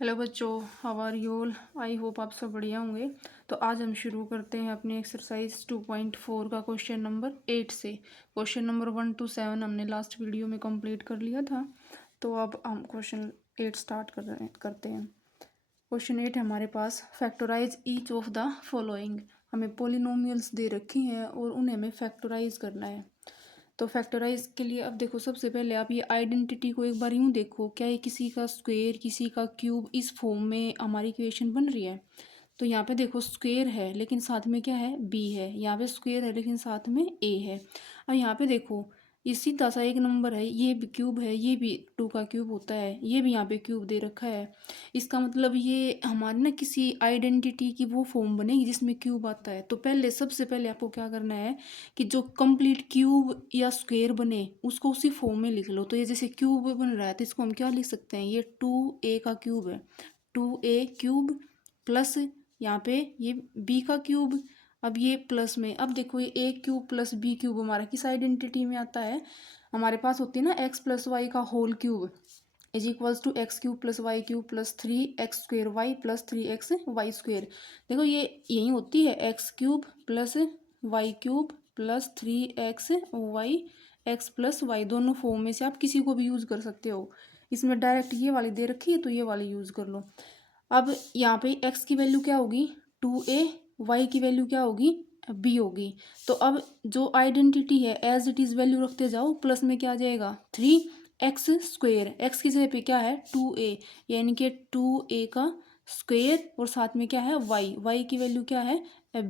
Hello बच्चों, how are you all. I hope आप सब बढ़िया होंगे। तो आज हम शुरू करते हैं अपनी एक्सरसाइज 2.4 का क्वेश्चन नंबर 8 से। क्वेश्चन नंबर 1 to 7 हमने लास्ट वीडियो में कंप्लीट कर लिया था। तो अब हम क्वेश्चन 8 स्टार्ट करते हैं। क्वेश्चन 8 हमारे पास, factorize each of the following. हमें पोलिनोमियल्स दे रखी हैं और उन्हें हमें फैक्टराइज करना है। तो फैक्टराइज के लिए अब देखो, सबसे पहले आप ये आइडेंटिटी को एक बार यूँ देखो, क्या ये किसी का स्क्वायर किसी का क्यूब इस फॉर्म में हमारी इक्वेशन बन रही है। तो यहाँ पे देखो स्क्वायर है लेकिन साथ में क्या है, बी है। यहाँ पे स्क्वायर है लेकिन साथ में ए है। अब यहाँ पे देखो, ये सीधा सा एक नंबर है, ये भी क्यूब है, ये भी 2 का क्यूब होता है, ये भी यहाँ पे क्यूब दे रखा है। इसका मतलब ये हमारे ना किसी आइडेंटिटी की वो फॉर्म बनेगी जिसमें क्यूब आता है। तो पहले सबसे पहले आपको क्या करना है कि जो कंप्लीट क्यूब या स्क्वायर बने उसको उसी फॉर्म में लिख लो। तो ये जैसे क्यूब बन रहा है तो इसको हम क्या लिख सकते हैं, ये 2a का क्यूब है, 2a क्यूब प्लस यहाँ पे ये b का क्यूब। अब ये प्लस में, अब देखो ये a cube plus b cube हमारा किस आइडेंटिटी में आता है, हमारे पास होती है ना x प्लस वाई का whole cube is equals to x cube plus y cube plus 3x² y plus 3x y²। देखो ये यही होती है, x cube plus y cube plus 3x x plus y. दोनों फॉर्म में से आप किसी को भी यूज़ कर सकते हो। इसमें डायरेक्ट ये वाली दे रखी है तो ये वाली यूज़ कर लो। अब यहाँ पे x की वैल्यू क्या होगी 2a, y की वैल्यू क्या होगी b होगी। तो अब जो आइडेंटिटी है एज इट इज़ वैल्यू रखते जाओ, प्लस में क्या आ जाएगा 3x²। x की जगह पे क्या है 2a, यानी कि 2a का स्क्वेयर और साथ में क्या है y की वैल्यू क्या है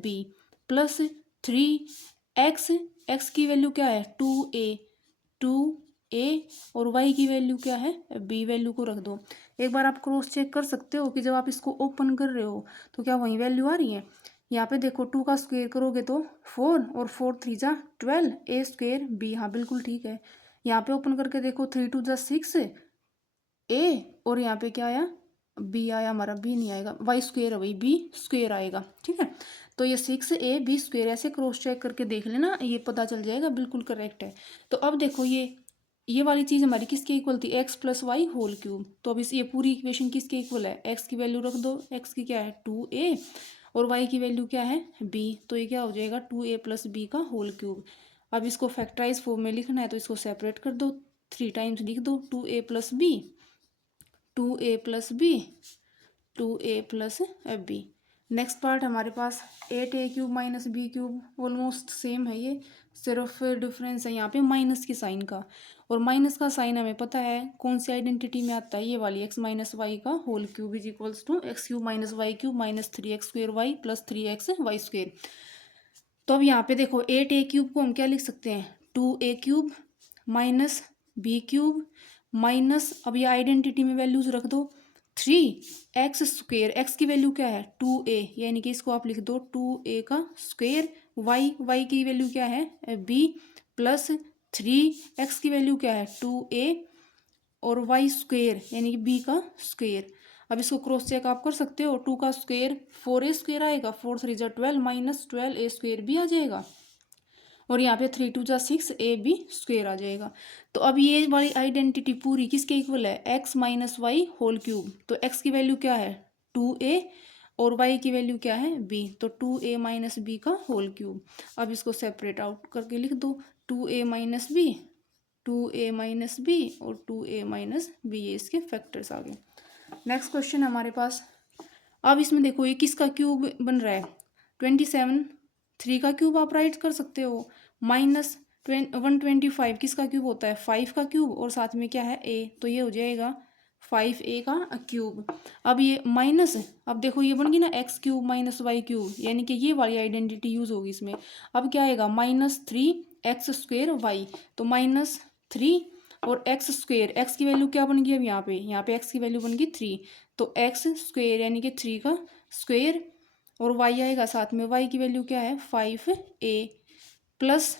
b प्लस 3x, x की वैल्यू क्या है 2a और y की वैल्यू क्या है b। वैल्यू को रख दो। एक बार आप क्रॉस चेक कर सकते हो कि जब आप इसको ओपन कर रहे हो तो क्या वही वैल्यू आ रही है। यहाँ पे देखो 2 का स्क्वायर करोगे तो 4 और 4 3 जा 12 a² b। हाँ बिल्कुल ठीक है। यहाँ पे ओपन करके देखो 3 2 जा 6 a और यहाँ पे क्या आया b आया, हमारा b नहीं आएगा, y² है भाई, b² आएगा। ठीक है, तो ये 6ab², ऐसे क्रॉस चेक करके देख लेना, ये पता चल जाएगा बिल्कुल करेक्ट है। तो अब देखो ये वाली चीज़ हमारी किसके इक्वल थी, x plus y whole cube. तो अब इस ये पूरी इक्वेशन किसके इक्वल है, x की वैल्यू रख दो, x की क्या है 2a और y की वैल्यू क्या है b। तो ये क्या हो जाएगा 2a प्लस b का होल क्यूब। अब इसको फैक्टराइज फॉर्म में लिखना है तो इसको सेपरेट कर दो, 3 टाइम्स लिख दो, 2a plus b, 2a plus b, 2a plus b। Next part हमारे पास 8a³ minus b cube, almost same है ये, सिर्फ डिफरेंस है यहाँ पे माइनस की साइन का। और माइनस का साइन हमें पता है कौन सी आइडेंटिटी में आता है, ये वाली x माइनस वाई का whole cube is equals to x³ minus y cube minus 3x² y plus 3xy²। तो अब यहाँ पे देखो 8a³ को हम क्या लिख सकते हैं 2a³ माइनस b³ माइनस, अब ये आइडेंटिटी में वैल्यूज रख दो 3x², x की वैल्यू क्या है 2a, यानी कि इसको आप लिख दो 2a का स्क्वेयर, y की वैल्यू क्या है b प्लस 3x की वैल्यू क्या है 2a और y² यानी कि b का स्क्वेयर। अब इसको क्रॉस चेक आप कर सकते हो, 2 का स्क्वेयर 4a² आएगा, 4 3 जा 12 माइनस 12a² भी आ जाएगा, और यहाँ पे 3 2 जा 6ab² आ जाएगा। तो अब ये वाली आइडेंटिटी पूरी किसके इक्वल है, x minus y whole cube. तो x की वैल्यू क्या है 2a और y की वैल्यू क्या है b, तो 2a माइनस b का होल क्यूब। अब इसको सेपरेट आउट करके लिख दो, 2a minus b, 2a minus b और 2a माइनस b, ये इसके फैक्टर्स आ गए। नेक्स्ट क्वेश्चन हमारे पास, अब इसमें देखो ये किसका क्यूब बन रहा है 27, 3 का क्यूब आप राइट कर सकते हो, माइनस 125 किसका क्यूब होता है 5 का क्यूब और साथ में क्या है a, तो ये हो जाएगा 5a का क्यूब। अब ये माइनस, अब देखो ये बन गई ना x³ माइनस y³, यानी कि ये वाली आइडेंटिटी यूज होगी इसमें। अब क्या आएगा -3x² y, तो -3 और x² x की वैल्यू क्या बन गई, अब यहाँ पे x की वैल्यू बन गई 3, तो x² यानी कि 3 का स्क्वेयर और y आएगा साथ में, y की वैल्यू क्या है 5a प्लस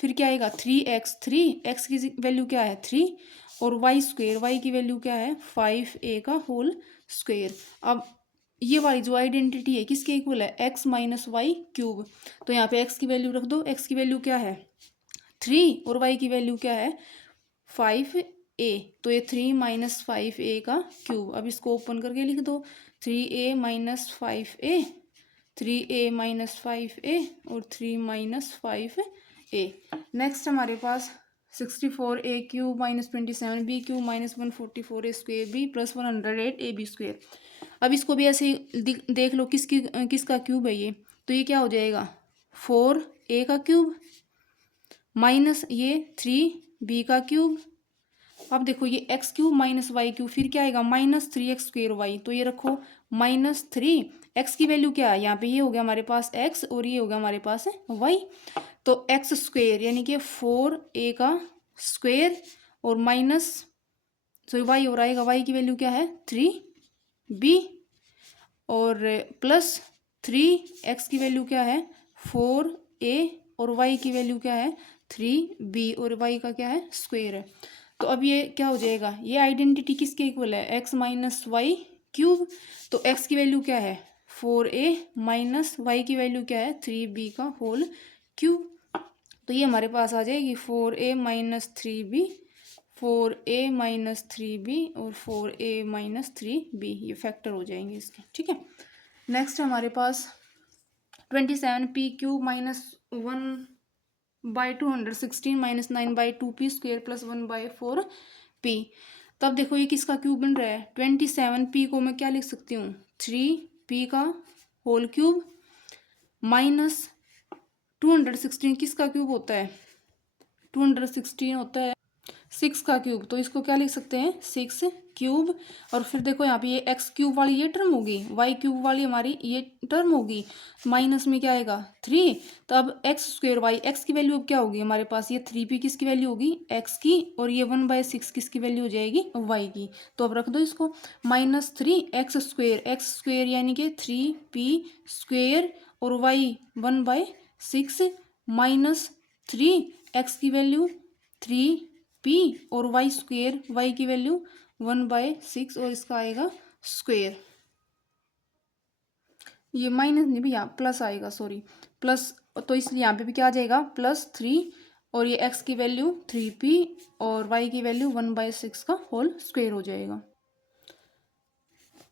फिर क्या आएगा 3x की वैल्यू क्या है 3 और y² की वैल्यू क्या है 5a का होल स्क्वेयर। अब ये वाली जो आइडेंटिटी है किसके इक्वल है x माइनस वाई क्यूब। तो यहाँ पे x की वैल्यू रख दो, x की वैल्यू क्या है 3 और y की वैल्यू क्या है 5 तो ये 3 माइनस 5a का क्यूब। अब इसको ओपन करके लिख दो, 3a minus 5a, 3a minus 5a और 3 माइनस 5a। नेक्स्ट हमारे पास 64a cube minus 27b cube minus 144a square b plus 108ab square. अब इसको भी ऐसे ही देख लो किसका क्यूब है ये, तो ये क्या हो जाएगा 4a का क्यूब माइनस ये 3b का क्यूब। अब देखो ये x cube minus y cube, फिर क्या आएगा माइनस 3x स्क्वेयर वाई, तो ये रखो माइनस 3। एक्स की वैल्यू क्या है यहाँ पे, ये हो गया हमारे पास x और ये हो गया हमारे पास y, तो एक्स स्क्वेयर यानी कि 4a का स्क्वेयर और माइनस सॉरी वाई और आएगा, y की वैल्यू क्या है 3b और प्लस 3x की वैल्यू क्या है 4a और y की वैल्यू क्या है 3b और y का क्या है स्क्वेयर है। तो अब ये क्या हो जाएगा, ये आइडेंटिटी किसके इक्वल है x माइनस वाई क्यूब, तो x की वैल्यू क्या है 4a माइनस y की वैल्यू क्या है 3b का होल क्यूब। तो ये हमारे पास आ जाएगी 4a minus 3b, 4a minus 3b और 4a माइनस 3b, ये फैक्टर हो जाएंगे इसके, ठीक है। नेक्स्ट हमारे पास 27p cube minus 1/216 minus 9/2p square plus 1/4p। तब देखो ये किसका क्यूब बन रहा है, 27p को मैं क्या लिख सकती हूँ 3p का होल क्यूब माइनस 216 किसका क्यूब होता है 216 होता है 6 का क्यूब, तो इसको क्या लिख सकते हैं 6 क्यूब। और फिर देखो यहाँ पे ये एक्स क्यूब वाली ये टर्म होगी, वाई क्यूब वाली हमारी ये टर्म होगी, माइनस में क्या आएगा 3। तो अब एक्स स्क्वेयर वाई, एक्स की वैल्यू अब क्या होगी हमारे पास, ये 3p किसकी वैल्यू होगी एक्स की, और ये 1/6 किसकी वैल्यू हो जाएगी वाई की। तो अब रख दो इसको माइनस 3x स्क्वेयर यानी कि 3p स्क्वेयर और वाई 1/6 माइनस 3x की वैल्यू 3p और वाई स्क्वेयर, वाई की वैल्यू 1/6 और इसका आएगा स्क्वेयर। ये माइनस नहीं भैया प्लस आएगा, सॉरी प्लस, तो इसलिए यहाँ पे भी क्या आ जाएगा +3 और ये x की वैल्यू 3p और y की वैल्यू 1/6 का होल स्क्वेयर हो जाएगा।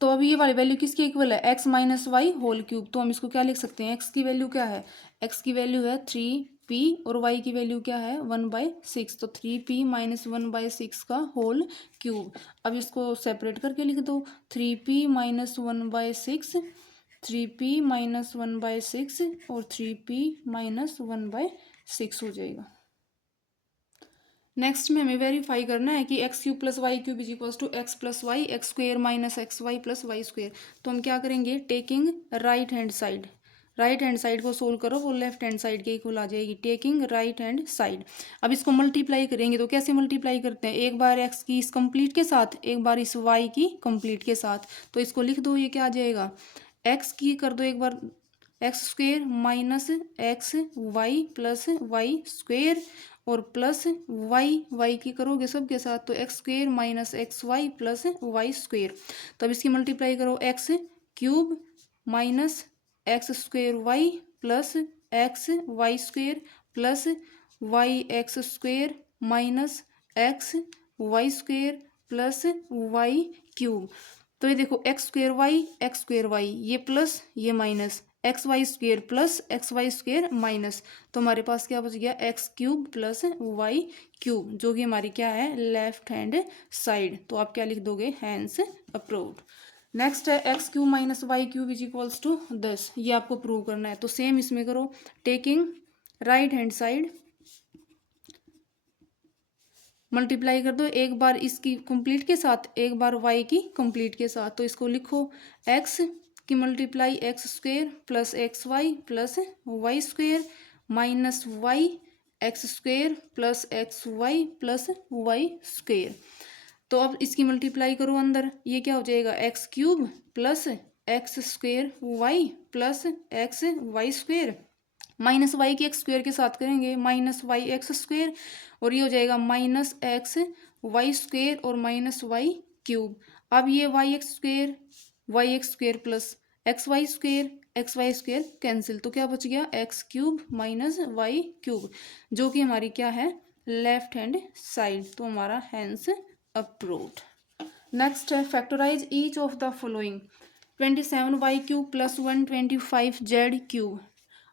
तो अब ये वाली वैल्यू किसकी इक्वल है x minus y whole cube, तो हम इसको क्या लिख सकते हैं x की वैल्यू क्या है, x की वैल्यू है 3p और y की वैल्यू क्या है 1/6, तो 3p माइनस 1/6 का होल क्यूब। अब इसको सेपरेट करके लिख दो 3p माइनस 1/6, 3p माइनस 1/6 और 3p माइनस 1/6 हो जाएगा। नेक्स्ट में हमें वेरीफाई करना है कि x cube plus y cube is equals to x plus y x square minus x y plus y square. तो हम क्या करेंगे टेकिंग राइट हैंड साइड को सोल्व करो, वो लेफ्ट हैंड साइड के इक्वल आ जाएगी, टेकिंग राइट हैंड साइड। अब इसको मल्टीप्लाई करेंगे, तो कैसे मल्टीप्लाई करते हैं, एक बार एक्स की इस कंप्लीट के साथ, एक बार इस वाई की कंप्लीट के साथ। तो इसको लिख दो, ये क्या आ जाएगा एक्स की कर दो एक बार x square minus x y plus y square और प्लस वाई की करोगे सबके साथ, तो x square minus x y plus y square. तो अब इसकी मल्टीप्लाई करो x cube minus x square y plus x y square plus y x square minus x y square plus y cube. तो ये देखो एक्स स्क्वेयर वाई ये plus ये minus x y square plus x y square minus, तो हमारे पास क्या बच गया x cube plus y cube, जो कि हमारी क्या है लेफ्ट हैंड साइड। तो आप क्या लिख दोगे हैंस अप्रूव्ड। नेक्स्ट है x cube minus y cube is equals to 10, ये आपको प्रूव करना है। तो सेम इसमें करो, taking right hand side multiply कर दो, एक बार इसकी कंप्लीट के साथ एक बार वाई की कंप्लीट के साथ। तो इसको लिखो एक्स की multiply x square plus x y plus y square minus y x square plus x y plus y square. तो अब इसकी मल्टीप्लाई करो अंदर, ये क्या हो जाएगा x cube plus x square y plus x y square minus y की एक्स स्क्वेयर के साथ करेंगे माइनस वाई एक्स स्क्वेयर और ये हो जाएगा माइनस एक्स वाई स्क्वेयर और माइनस वाई क्यूब। अब ये y x square plus x y square cancel, तो क्या बच गया x cube minus y cube, जो कि हमारी क्या है लेफ्ट हैंड साइड। तो हमारा हैंस अप्रूव्ड। नेक्स्ट है factorise each of the following 27y³ + 125z³।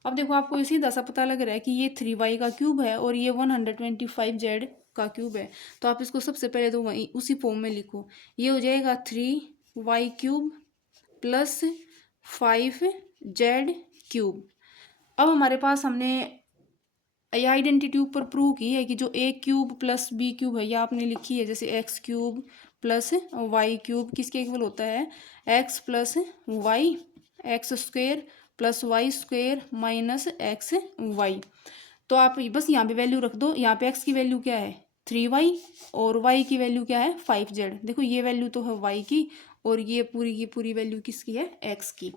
अब देखो आपको सीधा सा पता लग रहा है कि ये 3y का क्यूब है और ये 125z का क्यूब है। तो आप इसको सबसे पहले तो वही उसी फॉर्म में लिखो। ये हो जाएगा 3y³ + 5z³। अब हमारे पास हमने ये आइडेंटिटी ऊपर प्रूव की है कि जो a³ + b³ है, ये आपने लिखी है जैसे x³ + y³ किसके इक्वल होता है, x + y x² + y² - xy। तो आप बस यहाँ पे वैल्यू रख दो। यहाँ पे x की वैल्यू क्या है 3y और y की वैल्यू क्या है 5z। देखो ये वैल्यू तो है y की और ये पूरी की पूरी वैल्यू किसकी है x की।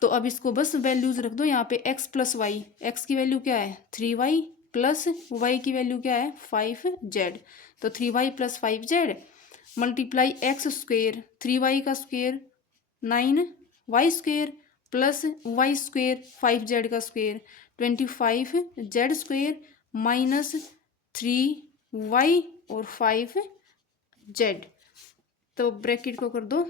तो अब इसको बस वैल्यूज रख दो। यहाँ पे x + y, x की वैल्यू क्या है 3y प्लस y की वैल्यू क्या है 5z। तो 3y + 5z multiply x², 3y का square 9y² plus y² 5z का स्क्वेयर 25z² - 3y और 5z। तो ब्रैकेट को कर दो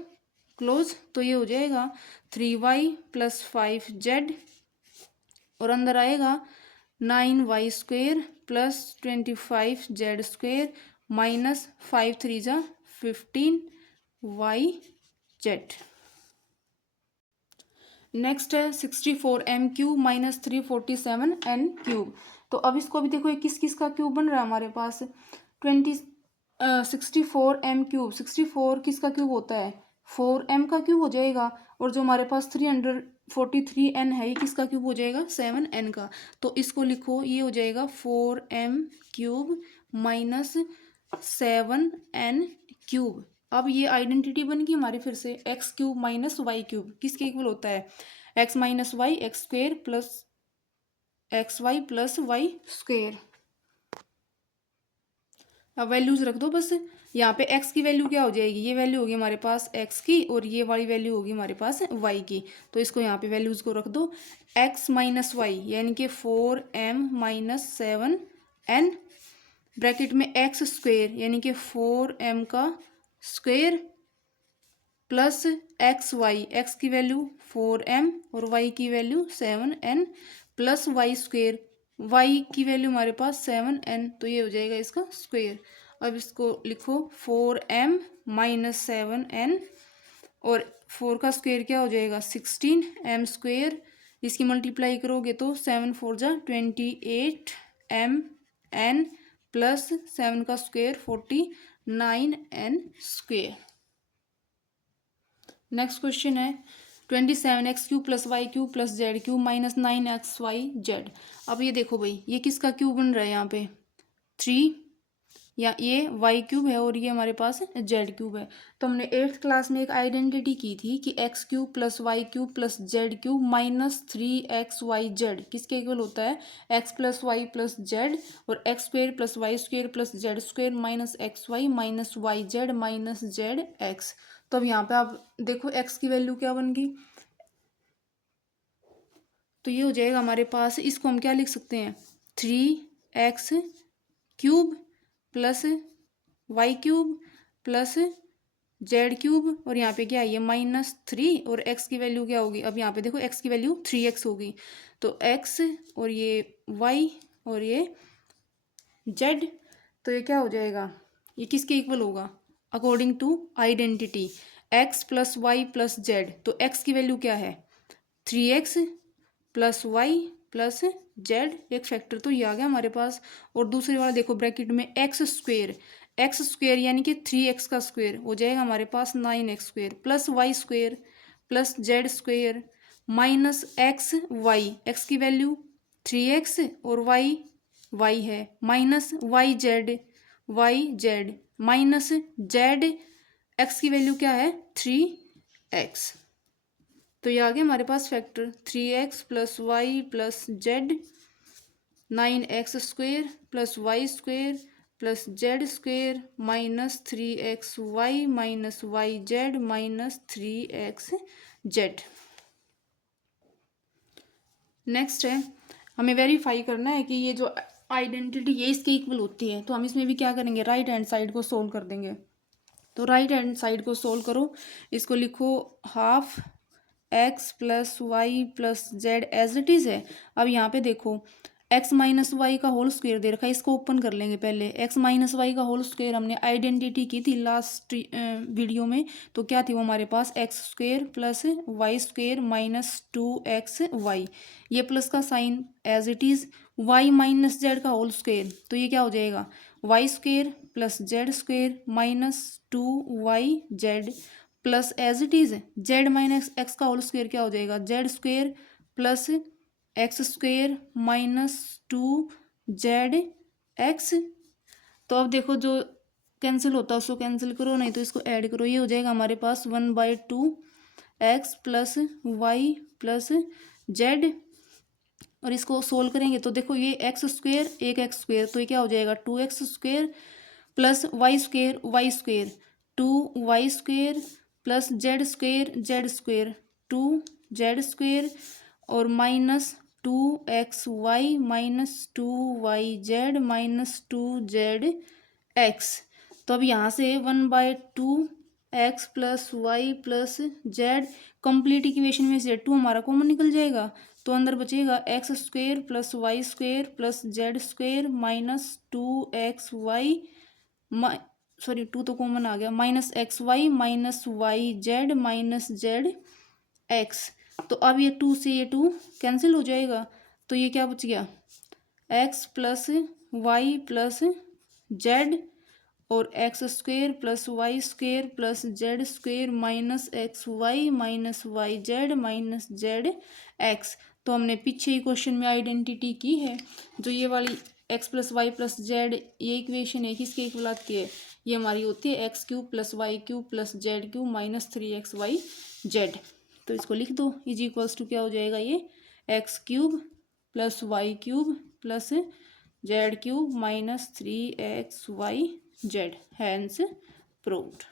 क्लोज। तो ये हो जाएगा 3y + 5z और अंदर आएगा 9y² + 25z² - 5 3 जा 15yz। नेक्स्ट है 64m³ - 347n³। तो अब इसको भी देखो ये किस किस का क्यूब बन रहा है हमारे पास 64m³। 64 किसका क्यूब होता है 4m का क्यूब हो जाएगा। और जो हमारे पास 343n है ये किसका क्यूब हो जाएगा 7n का। तो इसको लिखो ये हो जाएगा 4m³ - 7n³। अब ये आइडेंटिटी बन गई हमारी फिर से x³ - y³ किसके इक्वल होता है x - y x² + xy + y²। अब वैल्यूज रख दो बस। यहाँ पे x की वैल्यू क्या हो जाएगी, ये वैल्यू होगी हमारे पास x की और ये वाली वैल्यू होगी हमारे पास y की। तो इसको यहाँ पे वैल्यूज को रख दो x - y यानी कि 4m - 7n ब्रैकेट में x² यानी कि 4m का स्क्वेयर प्लस xy, x की वैल्यू 4m और y की value 7n plus y², y की वैल्यू हमारे पास 7n। तो ये हो जाएगा इसका स्क्वेयर। अब इसको लिखो 4m - 7n और 4 का स्क्वेयर क्या हो जाएगा 16m²। इसकी मल्टीप्लाई करोगे तो 7 4 जा 28mn प्लस 7 का स्क्वेयर 49n²। नेक्स्ट क्वेश्चन है 27x³ + y³ + z³ - 9xyz। अब ये देखो भाई ये किसका क्यूब बन रहा है यहाँ पे 3 या ये y³ है और ये हमारे पास z³ है। तो हमने 8th क्लास में एक आइडेंटिटी की थी कि x³ + y³ + z³ - 3xyz किसके इक्वल होता है x + y + z और x² + y² + z² - xy - yz - zx। तो अब यहाँ पे आप देखो x की वैल्यू क्या बन गई। तो ये हो जाएगा हमारे पास, इसको हम क्या लिख सकते हैं 3x³ + y³ + z³ और यहाँ पे क्या है ये -3 और x की वैल्यू क्या होगी। अब यहाँ पे देखो x की वैल्यू 3x होगी। तो x और ये y और ये z। तो ये क्या हो जाएगा ये किसके इक्वल होगा according to identity x + y + z। तो x की वैल्यू क्या है 3x + y + z। एक फैक्टर तो ये आ गया हमारे पास। और दूसरे वाला देखो ब्रैकेट में x² यानी कि 3x का स्क्वेयर हो जाएगा हमारे पास 9x² + y² + z² - xy। x की वैल्यू 3x और y है -yz z x की वैल्यू क्या है 3x। तो ये आ गया हमारे पास factor 3x + y + z 9x² + y² + z² - 3xy - yz - 3xz। Next है हमें वेरीफाई करना है कि ये जो आइडेंटिटी ये इसके इक्वल होती है। तो हम इसमें भी क्या करेंगे राइट हैंड साइड को सोल्व कर देंगे। तो राइट हैंड साइड को सोल्व करो, इसको लिखो half x plus y plus z as it is है। अब यहाँ पे देखो एक्स माइनस वाई का होल स्क्वायर दे रखा है, इसको ओपन कर लेंगे पहले। एक्स माइनस वाई का होल स्क्वायर हमने आइडेंटिटी की थी लास्ट वीडियो में, तो क्या थी वो हमारे पास x square plus y square minus 2xy, ये प्लस का sign as it is. Y minus z का होल स्क्वायर, तो ये क्या हो जाएगा y square plus z square minus 2yz plus as it is z minus x का whole square क्या हो जाएगा z square plus x square minus 2zx। तो अब देखो जो कैंसिल होता है उसको कैंसिल करो, नहीं तो इसको ऐड करो, ये हो जाएगा हमारे पास 1/2x plus y plus z. और इसको सोल्व करेंगे तो देखो ये एक्स स्क्वायर एक एक्स स्क्वायर, तो ये क्या हो जाएगा 2x square plus y square 2y square plus z square 2z square और minus 2xy minus 2yz minus 2zx। तो अब यहाँ से 1/2x plus y plus z complete equation में से 2 हमारा कॉमन निकल जाएगा, तो अंदर बचेगा x square plus y square plus z square minus 2xy sorry 2 तो कॉमन आ गया minus xy minus yz minus zx। तो अब ये 2 से ये 2 कैंसिल हो जाएगा, तो ये क्या बच गया x plus y plus z और x square plus y square plus z square minus x y minus y z minus z x. तो हमने पीछे ही क्वेश्चन में आइडेंटिटी की है, जो ये वाली x plus y plus z ये इक्वेशन है किसके इक्वल आती है, ये हमारी होती है x cube plus y cube plus z cube minus 3xy/z। तो इसको लिख दो इज इक्वल्स टू क्या हो जाएगा ये x cube plus y cube plus z cube minus 3xy/z hence proved.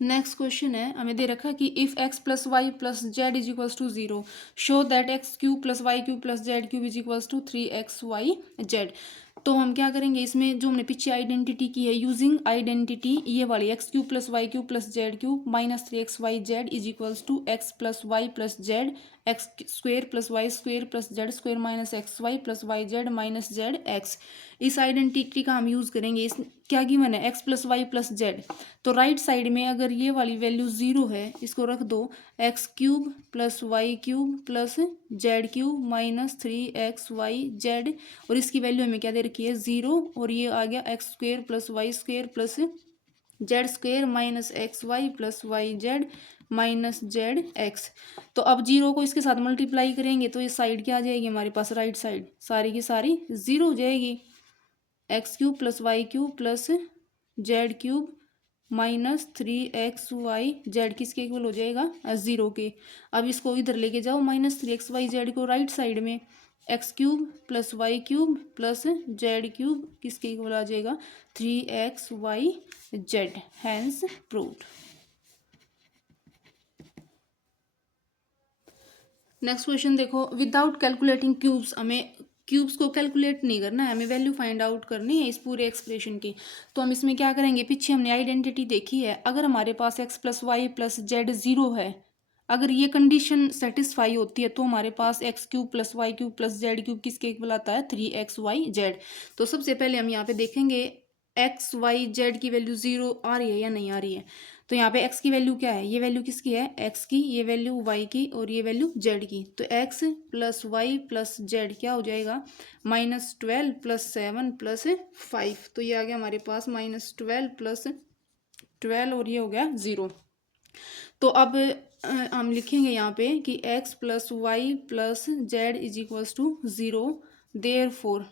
Next question है, हमें दे रखा है कि if x plus y plus z is equals to 0 show that x cube plus y cube plus z cube is equals to 3xy/z। तो हम क्या करेंगे इसमें जो हमने पीछे आइडेंटिटी की है यूजिंग आइडेंटिटी ये वाली x cube plus y cube plus z cube minus 3xy/z is equals to x plus y plus z x square plus y square plus z square minus x y plus y z minus z x. इस identity का हम use करेंगे। इस क्या given है x plus y plus z, तो right side में अगर ये वाली वैल्यू 0 है इसको रख दो x cube plus y cube plus z cube minus 3xy/z और इसकी वैल्यू हमें क्या दे रखी है 0 और ये आ गया x square plus y square plus z square minus x y plus y z minus z x. तो अब 0 को इसके साथ मल्टीप्लाई करेंगे तो ये साइड क्या आ जाएगी हमारे पास राइट साइड सारी की सारी 0 हो जाएगी। X cube plus y cube plus z cube minus 3xy/z किसके इक्वल हो जाएगा 0 के। अब इसको इधर लेके जाओ माइनस 3xy/z को राइट साइड में x cube plus y cube plus z cube किसके इक्वल आ जाएगा 3xy/z hence proved. Next question देखो विदाउट कैलकुलेटिंग क्यूब्स, हमें क्यूब्स को कैलकुलेट नहीं करना है, हमें वैल्यू फाइंड आउट करनी है इस पूरे एक्सप्रेशन की। तो हम इसमें क्या करेंगे पीछे हमने आइडेंटिटी देखी है, अगर हमारे पास x plus y plus z 0 है अगर ये कंडीशन सेटिस्फाई होती है तो हमारे पास x cube plus y cube plus z cube किसके इक्वल आता है 3xy/z। तो सबसे पहले हम यहाँ पे देखेंगे एक्स वाई जेड की वैल्यू 0 आ रही है या नहीं आ रही है। तो यहाँ पे x की वैल्यू क्या है, ये वैल्यू किसकी है x की, ये वैल्यू y की और ये वैल्यू z की। तो x plus y plus z क्या हो जाएगा -12 प्लस 7 प्लस 5। तो ये आ गया हमारे पास -12 प्लस 12 और ये हो गया 0। तो अब हम लिखेंगे यहाँ पे कि x plus y plus z is equals to 0 therefore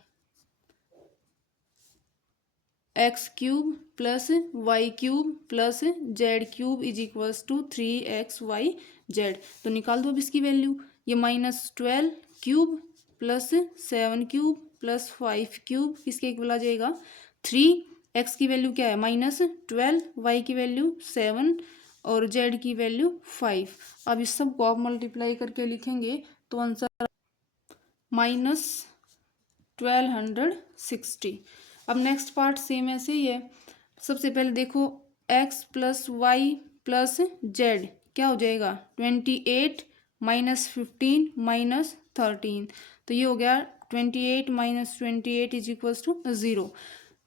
x cube plus y cube plus z cube is equals to 3xy/z। तो निकाल दो अब इसकी वैल्यू, ये -12 cube plus 7 cube plus 5 cube किसके इक्वल आ जाएगा 3। एक्स की वैल्यू क्या है -12, वाई की वैल्यू 7 और जेड की वैल्यू 5। अब इस सब को आप मल्टीप्लाई करके लिखेंगे तो आंसर -1260। अब नेक्स्ट पार्ट सेम ऐसे ही है, सबसे पहले देखो x plus y plus z क्या हो जाएगा 28 माइनस 15 माइनस 13। तो ये हो गया 28 माइनस 28 इज इक्वल्स टू 0।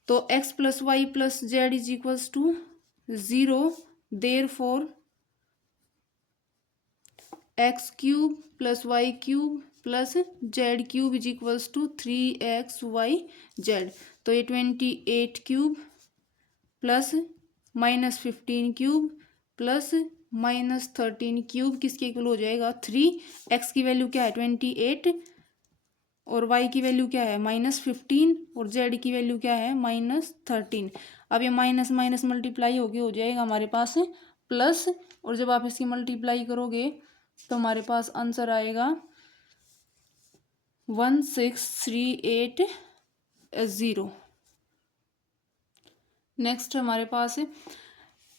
तो x plus y plus z is equals to 0। Therefore x cube plus y cube plus z cube is equals to 3xy z। तो ये 28 cube plus minus 15 cube plus minus 13 cube किसके equal हो जाएगा 3। X की value क्या है 28 और Y की वैल्यू क्या है -15 और जेड की वैल्यू क्या है -13। अब ये माइनस माइनस मल्टीप्लाई होके हो जाएगा हमारे पास प्लस। और जब आप इसकी मल्टीप्लाई करोगे तो हमारे पास आंसर आएगा 1638 नेक्स्ट हमारे पास है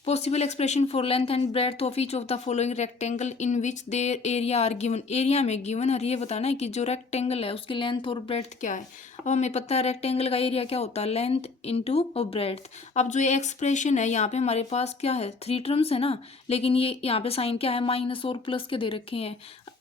possible expression for length and breadth of each of the following rectangle in which their area are given. Area में गिवन और ये बताना है कि जो रेक्टेंगल है उसकी लेंथ और ब्रेड्थ क्या है। अब हमें पता है रेक्टेंगल का एरिया क्या होता है लेंथ इंटू और ब्रेड्थ। अब जो ये एक्सप्रेशन है यहाँ पे हमारे पास क्या है 3 टर्म्स है ना, लेकिन ये यहाँ पे साइन क्या है माइनस और प्लस के दे रखे हैं।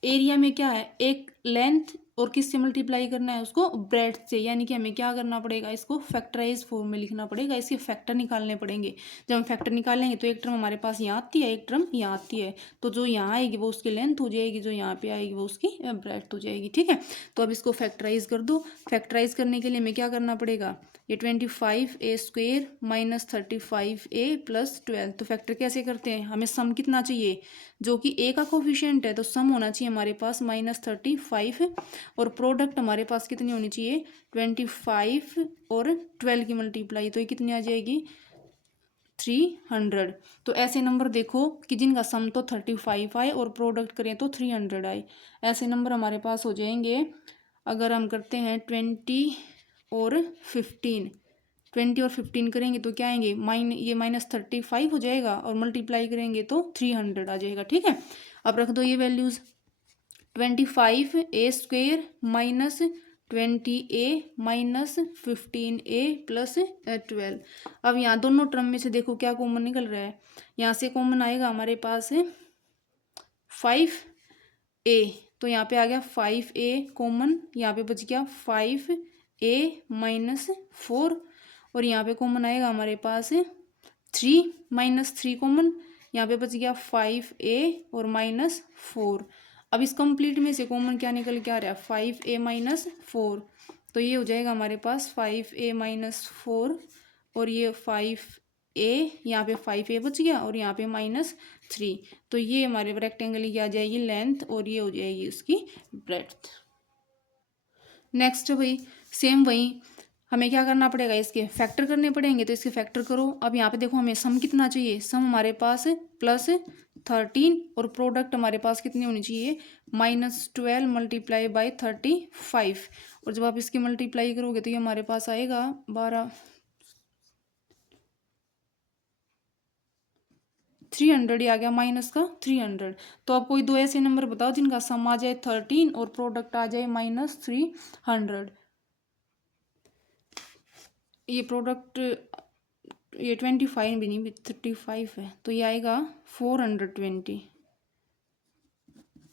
एरिया में क्या है एक लेंथ और किससे मल्टीप्लाई करना है उसको ब्रेड्थ से, यानी कि हमें क्या करना पड़ेगा इसको फैक्टराइज फॉर्म में लिखना पड़ेगा, इसके फैक्टर निकालने पड़ेंगे। जब हम फैक्टर निकालेंगे तो एक टर्म हमारे पास यहाँ आती है एक टर्म यहाँ आती है, तो जो यहाँ आएगी वो उसकी लेंथ हो जाएगी, जो यहाँ पे आएगी वो उसकी ब्रेड्थ हो जाएगी। ठीक है, तो अब इसको फैक्टराइज कर दो। फैक्टराइज करने के लिए हमें क्या करना पड़ेगा ये 25a² माइनस 35a प्लस 12। तो फैक्टर कैसे करते हैं हमें सम कितना चाहिए जो कि a का कोफिशिएंट है तो सम होना चाहिए हमारे पास -35 और प्रोडक्ट हमारे पास कितनी होनी चाहिए 25 और 12 की मल्टीप्लाई, तो ये कितनी आ जाएगी 300। तो ऐसे नंबर देखो कि जिनका सम तो 35 आए और प्रोडक्ट करें तो 300 आए, ऐसे नंबर हमारे पास हो जाएंगे। अगर हम करते हैं 20 और 15 करेंगे तो क्या आएंगे ये -35 हो जाएगा और मल्टीप्लाई करेंगे तो 300 आ जाएगा। ठीक है, अब रख दो ये values 25a² minus 20a minus 15a plus 12। अब यहाँ दोनों टर्म में से देखो क्या कॉमन निकल रहा है, यहाँ से कॉमन आएगा हमारे पास 5a, तो यहाँ पे आ गया 5a कॉमन, यहाँ पे बच गया 5a माइनस 4 और यहाँ पे कॉमन आएगा हमारे पास 3 माइनस 3 कॉमन, यहाँ पे बच गया 5a और -4। अब इस कंप्लीट में से कॉमन क्या निकल के आ रहा है 5a माइनस 4, तो ये हो जाएगा हमारे पास 5a माइनस 4 और ये 5a, यहाँ पे 5a बच गया और यहाँ पे -3। तो ये हमारे रेक्टेंगल की आ जाएगी लेंथ और ये हो जाएगी उसकी ब्रेड्थ। नेक्स्ट भाई सेम वही हमें क्या करना पड़ेगा इसके फैक्टर करने पड़ेंगे, तो इसके फैक्टर करो। अब यहाँ पे देखो हमें सम कितना चाहिए, सम हमारे पास +13 और प्रोडक्ट हमारे पास कितनी होनी चाहिए -12 मल्टीप्लाई बाई 35। और जब आप इसकी मल्टीप्लाई करोगे तो ये हमारे पास आएगा 12 300 ही आ गया माइनस का 300। तो आप कोई दो ऐसे नंबर बताओ जिनका सम आ जाए 13 और प्रोडक्ट आ जाए -300। ये प्रोडक्ट ये 25 भी नहीं 35 है, तो ये आएगा 420,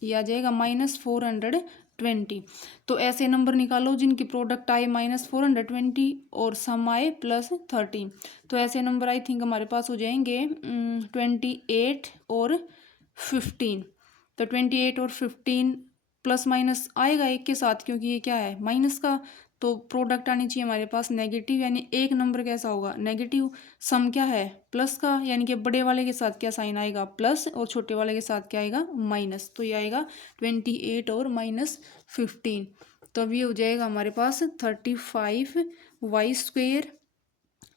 ये आ जाएगा -420। तो ऐसे नंबर निकालो जिनकी प्रोडक्ट आए -420 और सम आए +13। तो ऐसे नंबर आई थिंक हमारे पास हो जाएंगे 28 और 15। तो 28 और 15 प्लस माइनस आएगा एक के साथ क्योंकि ये क्या है माइनस का, तो प्रोडक्ट आनी चाहिए हमारे पास नेगेटिव, यानी एक नंबर कैसा होगा नेगेटिव। सम क्या है प्लस का, यानी कि बड़े वाले के साथ क्या साइन आएगा प्लस और छोटे वाले के साथ क्या आएगा माइनस, तो ये आएगा 28 और -15। तो अब ये हो जाएगा हमारे पास 35y²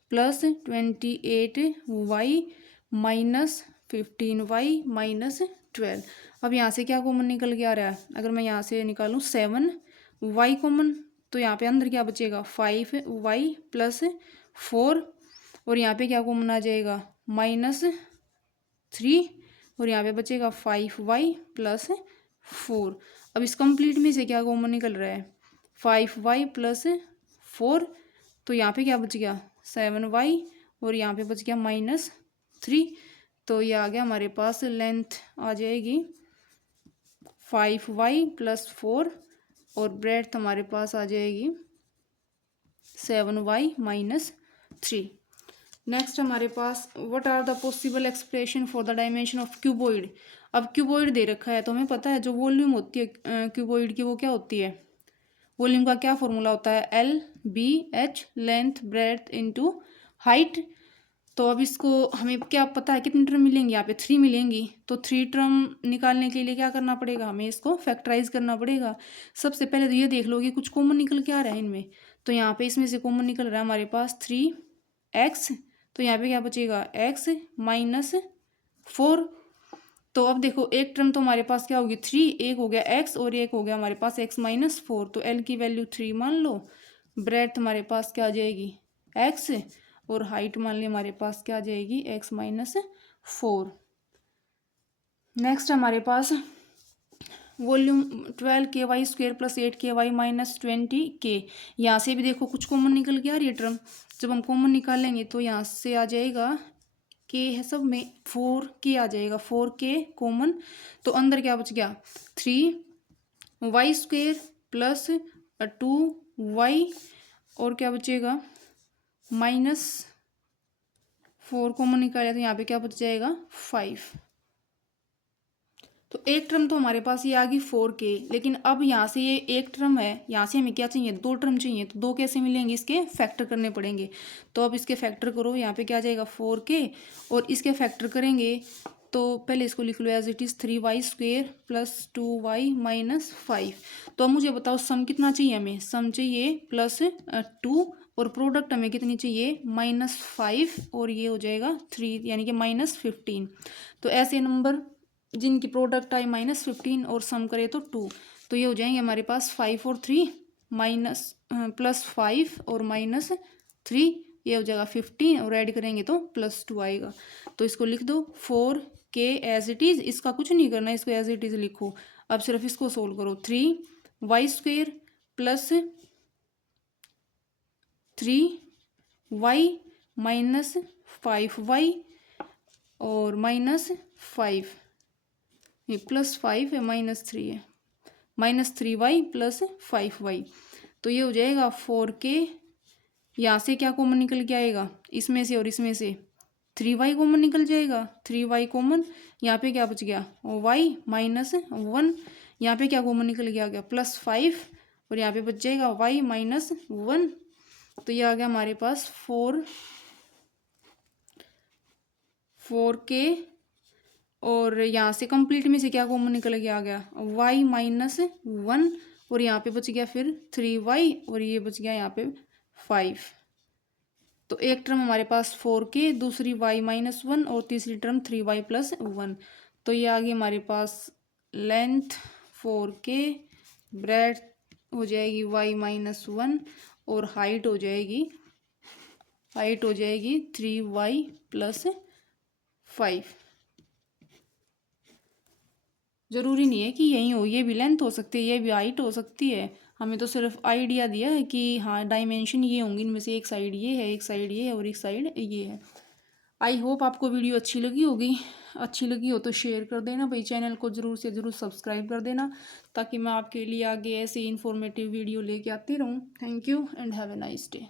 plus 28y minus 15y minus 12। अब यहाँ से क्या कॉमन निकल के आ रहा है, अगर मैं यहाँ से निकालूँ 7y कॉमन, तो यहाँ पे अंदर क्या बचेगा 5y प्लस 4 और यहाँ पे क्या कॉमन आ जाएगा -3 और यहाँ पे बचेगा 5y प्लस 4। अब इस कंप्लीट में से क्या कॉमन निकल रहा है 5y प्लस 4, तो यहाँ पे क्या बच गया 7y और यहाँ पे बच गया -3। तो ये आ गया हमारे पास, लेंथ आ जाएगी 5y + 4 और ब्रेड्थ हमारे पास आ जाएगी 7y - 3। नेक्स्ट हमारे पास, what are the possible expression for the dimension of cuboid. अब क्यूबॉइड दे रखा है तो हमें पता है जो वॉल्यूम होती है क्यूबॉइड की वो क्या होती है, वॉल्यूम का क्या फॉर्मूला होता है, LBH, length breadth into height. तो अब इसको हमें क्या पता है कितनी टर्म मिलेंगी, यहाँ पे 3 मिलेंगी। तो 3 टर्म निकालने के लिए क्या करना पड़ेगा, हमें इसको फैक्टराइज करना पड़ेगा। सबसे पहले तो ये देख लो कि कुछ कॉमन निकल के आ रहा है इनमें। तो यहाँ पे इसमें से कॉमन निकल रहा है हमारे पास 3x। तो यहाँ पे क्या बचेगा, x - 4। तो अब देखो एक टर्म तो हमारे पास क्या होगी 3, एक हो गया x और एक हो गया हमारे पास x - 4। तो l की वैल्यू 3 मान लो। ब्रेड्थ हमारे पास क्या आ जाएगी x और हाइट मान ली हमारे पास क्या आ जाएगी x - 4। नेक्स्ट हमारे पास वॉल्यूम 12KY² + 8KY - 20K। यहाँ से भी देखो कुछ कॉमन निकल के आ रही है टर्म। जब हम कॉमन निकालेंगे तो यहाँ से आ जाएगा k है सब में, 4k आ जाएगा, 4k कॉमन। तो अंदर क्या बच गया 3y² + 2y और क्या बचेगा -4 कॉमन निकाला तो यहाँ पे क्या बच जाएगा 5। तो एक टर्म तो हमारे पास ये आ गई 4k। लेकिन अब यहाँ से ये एक टर्म है, यहाँ से हमें क्या चाहिए 2 टर्म चाहिए। तो 2 कैसे मिलेंगे, इसके फैक्टर करने पड़ेंगे। तो अब इसके फैक्टर करो, यहाँ पे क्या आ जाएगा 4k और इसके फैक्टर करेंगे तो पहले इसको लिख लो as it is 3y² + 2y - 5। तो अब मुझे बताओ सम कितना चाहिए, हमें सम चाहिए +2 और प्रोडक्ट हमें कितनी चाहिए -5 और ये हो जाएगा 3 यानी कि -15। तो ऐसे नंबर जिनकी प्रोडक्ट आई -15 और सम करे तो 2। तो ये हो जाएंगे हमारे पास 5 और 3 +5 और -3, ये हो जाएगा 15 और ऐड करेंगे तो +2 आएगा। तो इसको लिख दो 4k एज इट इज़, इसका कुछ नहीं करना, इसको एज इट इज़ लिखो। अब सिर्फ इसको सोल्व करो, 3y² + 3y -5y और -5, ये +5 है -3 है, -3y + 5y। तो ये हो जाएगा 4k। यहाँ से क्या कॉमन निकल के आएगा, इसमें से और इसमें से 3y कॉमन निकल जाएगा, 3y कॉमन। यहाँ पे क्या बच गया y -1। यहाँ पे क्या कॉमन निकल के आ गया +5 और यहाँ पे बच जाएगा y -1। तो ये आ गया हमारे पास 4k और यहाँ से कंप्लीट में से क्या कॉमन निकल के आ गया y -1 और यहाँ पे बच गया फिर 3y और ये बच गया यहाँ पे 5। तो एक टर्म हमारे पास 4k, दूसरी y -1 और तीसरी टर्म 3y + 1। तो ये आ गई हमारे पास लेंथ 4k, ब्रेड्थ हो जाएगी y -1 और हाइट हो जाएगी 3y + 5। ज़रूरी नहीं है कि यही हो, ये भी लेंथ हो सकती है, ये भी हाइट हो सकती है। हमें तो सिर्फ आइडिया दिया है कि हाँ डायमेंशन ये होंगी, इनमें से एक साइड ये है, एक साइड ये है और एक साइड ये है। आई होप आपको वीडियो अच्छी लगी होगी। अच्छी लगी हो तो शेयर कर देना भाई, चैनल को ज़रूर से ज़रूर सब्सक्राइब कर देना ताकि मैं आपके लिए आगे ऐसे इन्फॉर्मेटिव वीडियो लेके आती रहूँ। Thank you and have a nice day.